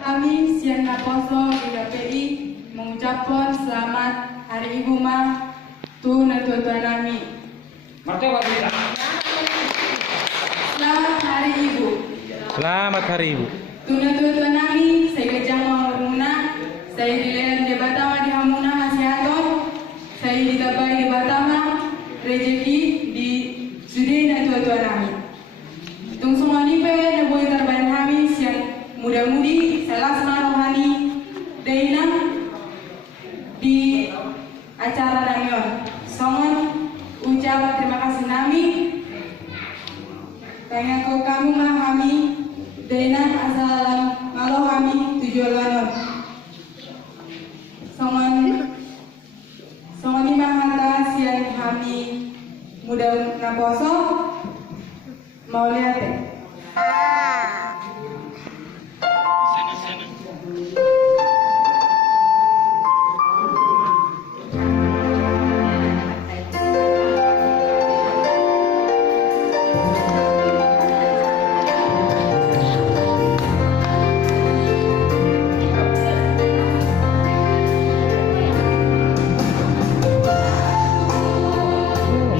kami siang Naposo di KPI mengucapkan selamat Hari Ibu Ma tu natuan kami. Martabat kita. Selamat Hari Ibu. Selamat Hari Ibu. Tu natuan kami saya kejang Muna, saya dilihat di Batama di Hamuna Hasiaton, saya ditabai di Batama rezeki di Sudi natuan kami. Tung semua ni pe na boy terbaik kami siang muda-mudi selasma rohani Deina di acara Namion. Songon ucap terima kasih nami. Tanya ko kamu mah kami Deina asalam malo kami tujuan. Songon ni mahanta siang kami muda naposo mau lihat deh.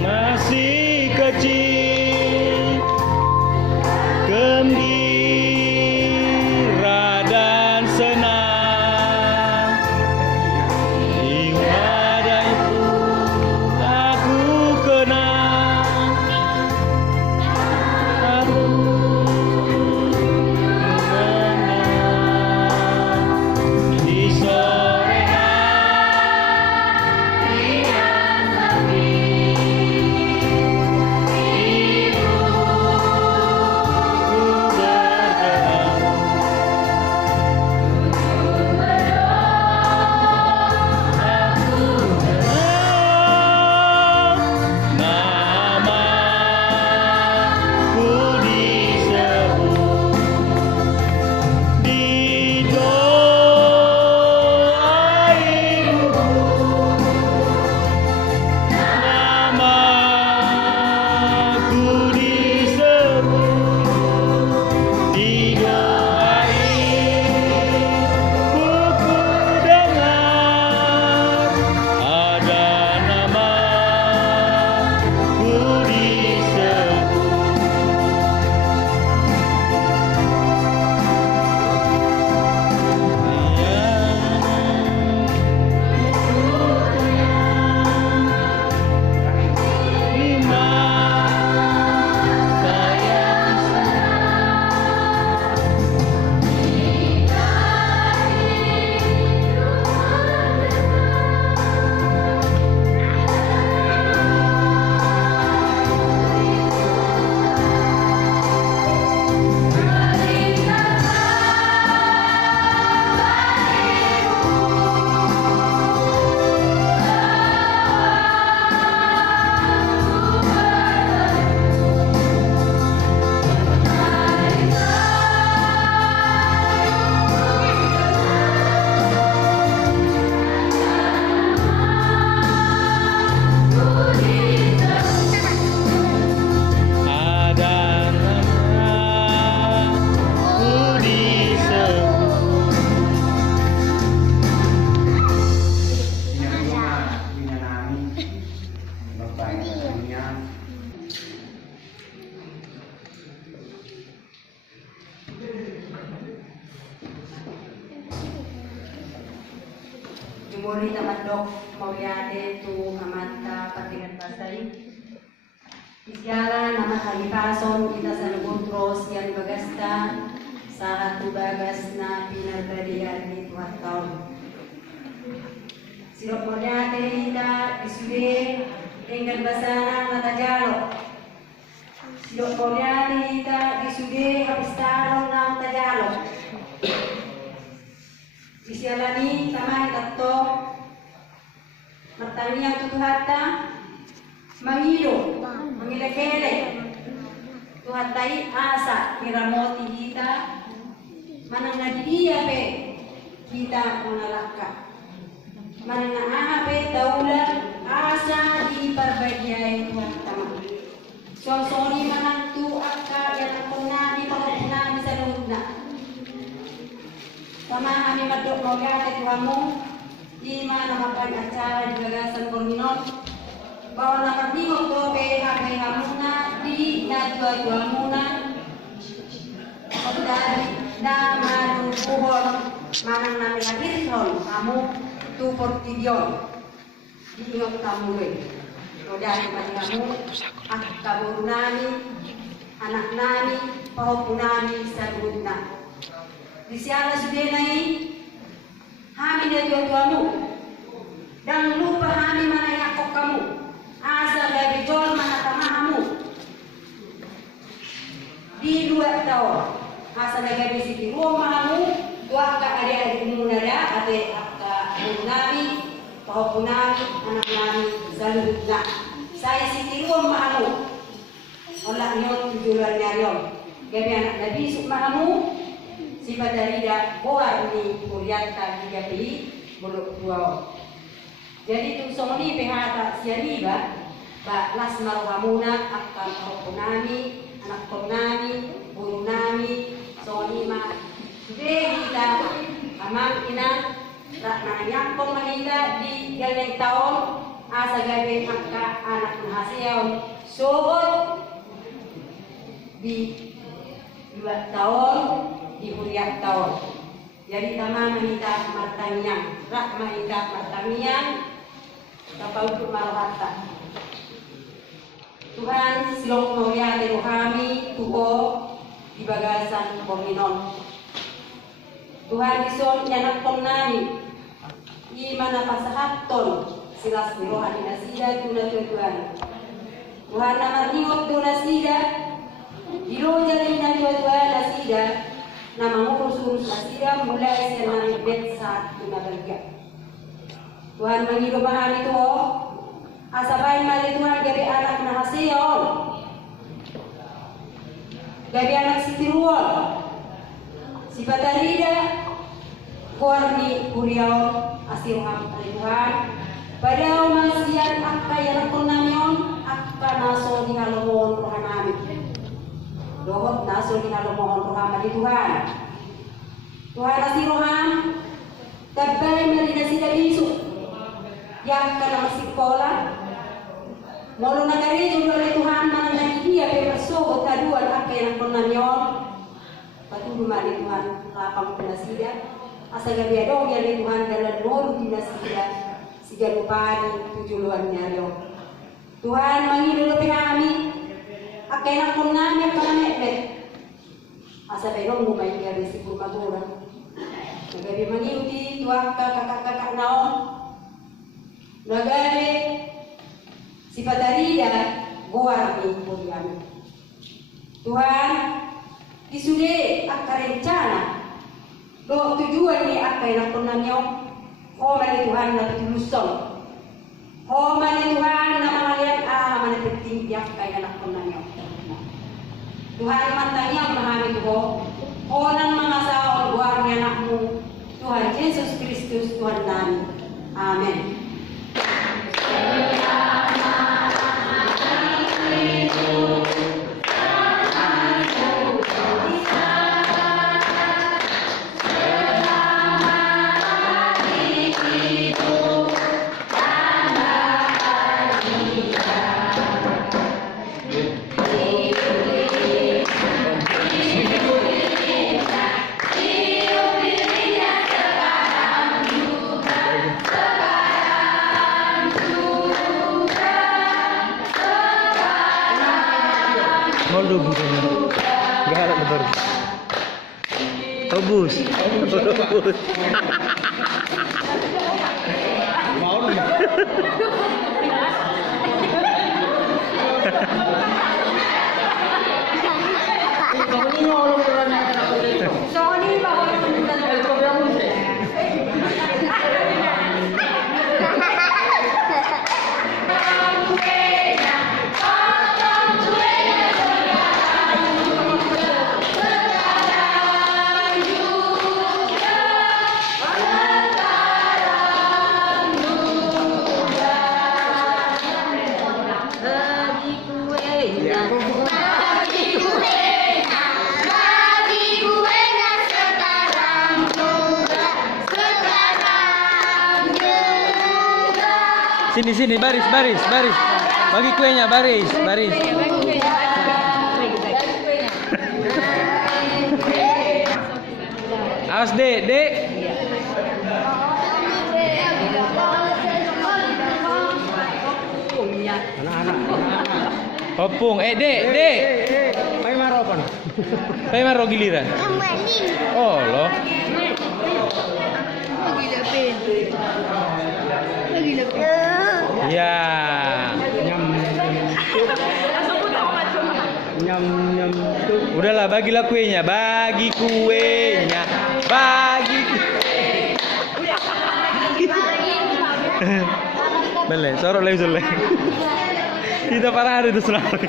Masih kecil, gembira dan senang. Hingga itu aku kenal. Aku menang di sore hari yang sepi. Jumuri tamadok mauliade tu amanta patingan pasai. Isyala nama kalipason kita sanubutros yang bagasta saat tu bagas na pinagdadian di Tuhan tahun. Sirok mauliade kita isude dengan basana mata jalo. Sirok mauliade kita isude habistaro na mata jalo. Isyalani tamai tatto matani yang tutuhata mangido mangilekele tuhatai asa miramoti kita manang nadidia pe kita mengalahkan manang naape daulah asa di perbagian Tuhan taman sonsoni manang tu akka yang pernah di panguna di saludna Sama kami madok noga ke Tuhanmu, di mana makan acara di gagasan Porminon, bahwa nama tinggal dobe hakai hamuna di najwa juamuna, dari nama dukuhon manang nami lahirhon kamu tu portidion diingat kamu le, dari kamu kamu nami anak nami pahok nami sadudna. Di siapa sudah naik, kami dia tuamu, dan lupa kami mana yakok kamu, asal dari jual mana tamahamu. Di 2 tahun, asal dari sini rumahmu, tua kak adik-adikmu nada, adik akak nami, pahok nami, anak nami, saludna. Saya sini rumahmu, olah nyon tujuan nyarion, gabi anak nabi sukmahamu. Sifat dari dah buat ni kuliah tak jadi belum dua. Jadi tu somoni pihak siani ba las maruhamuna akan kunami anak kunami guru nami somoni ma sudah kita amang ina rakna yang pemahita di galeng tahun asa gabe angka anak hasil sobot di 2 tahun di kuliah tahun. Jadi tama mahita martamiang, rak mahita martamiang, kapal untuk marwata. Tuhan silong noya de rohami tuko di bagasan Porminon. Tuhan ison nyanak nami, i mana pasahaton silas ni rohani nasida tuna Tuhan. Tuhan nama niot tuna nasida, ilo jadi Tuhan nasida. Nama ngurus-ngurus asira mulai senang bet saat tunabaga. Tuhan mengiru bahan itu, asabain mali Tuhan gabi anak nahasion, gabi anak sitiruan, si patarida, kuarni kuriau asirham Tuhan. Padahal masian akka yang kunamion akka naso di halomon rohanami. Dohot naso di halomohon rohama di Tuhan. Tuhan nasi roham, tabay mali nasi dabisu. Yang kana masih sekolah. Molo nagari juga oleh Tuhan mana nagi dia peperso taduan apa yang pernah nyon. Patudu mali Tuhan lapang penasida. Asa gabi dong ya Tuhan dalam molu di nasida. Siga lupani tujuan nyaryo. Tuhan mangilu kami. Akai nak pun nami akan naik. Asa belum mumai dia besi kurmatura. Nagabi maniuti tua kakak naon. Nagabi si patarida goar ni kuliah. Tuhan isude akan rencana. Do tujuan ni akai nak pun nami oh mali Tuhan na petuluson. Oh mali Tuhan na malian mana penting dia akai nak pun nami. Tuhan matanya memahami Tuhan. Orang mengasah luar anakmu. Tuhan Yesus Kristus Tuhan kami. Amin. Moldo bukannya. Enggak ada betul. Obus. Obus. Mau nih. Sini baris. Bagi kuenya baris. Awas Dek. Opung, Dek. May maro pa. Pay maro giliran. Oh, lo. Ya. Nyam. Udahlah, bagilah kuenya, bagi. Bele, sorok lagi sulle. Tidak parah itu selalu.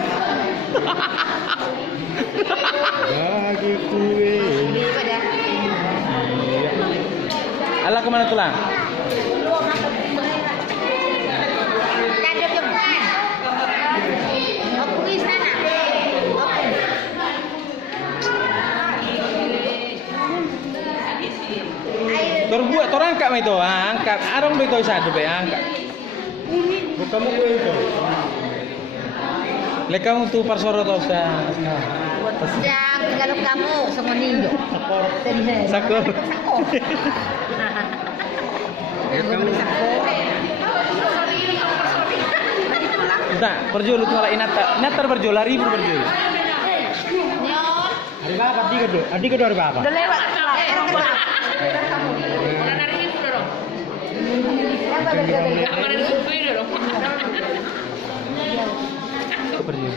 Bagi kue. Alah kemana tulang? Terbuat, angkat mah itu, angkat. Arong beto satu be angkat. Bukamu kue itu. Lek kamu tuh parsoro tau sa. Yang tinggal kamu semua ninjo. Sakor. Nah, berjul itu malah inatar berjul, lari berjul. Hari berapa? Adik kedua hari berapa? Udah lewat. Berjul.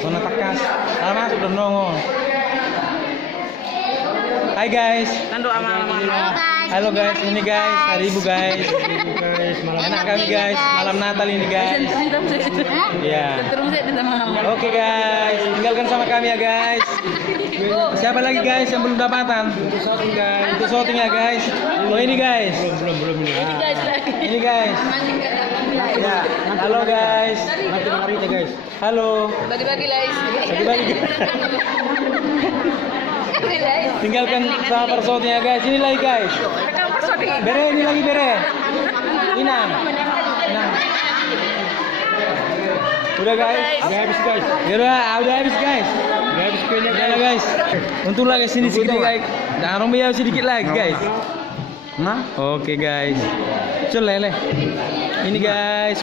Zona takas. Lama sudah nongol. Hai guys. Halo guys, ini guys, hari Ibu guys. Anak kami guys, malam Natal ini guys. Ya. Oke guys, tinggalkan sama kami ya guys. Siapa lagi guys yang belum dapatan? Untuk shooting ya guys. Oh ini guys. Belum ini. Ini guys. Ya. Halo guys. Nanti kemarin guys. Halo. Bagi-bagi guys. Bagi-bagi. Tinggalkan sama persotnya guys. Ini lagi guys. Bere ini lagi bere. Inang. Udah guys. Udah habis guys. Ya udah habis guys. Udah habis kuenya Udah guys. Untuk lagi sini sedikit guys. Dan orang biar sedikit lagi guys. Nah, oke guys. Colele. Ini guys.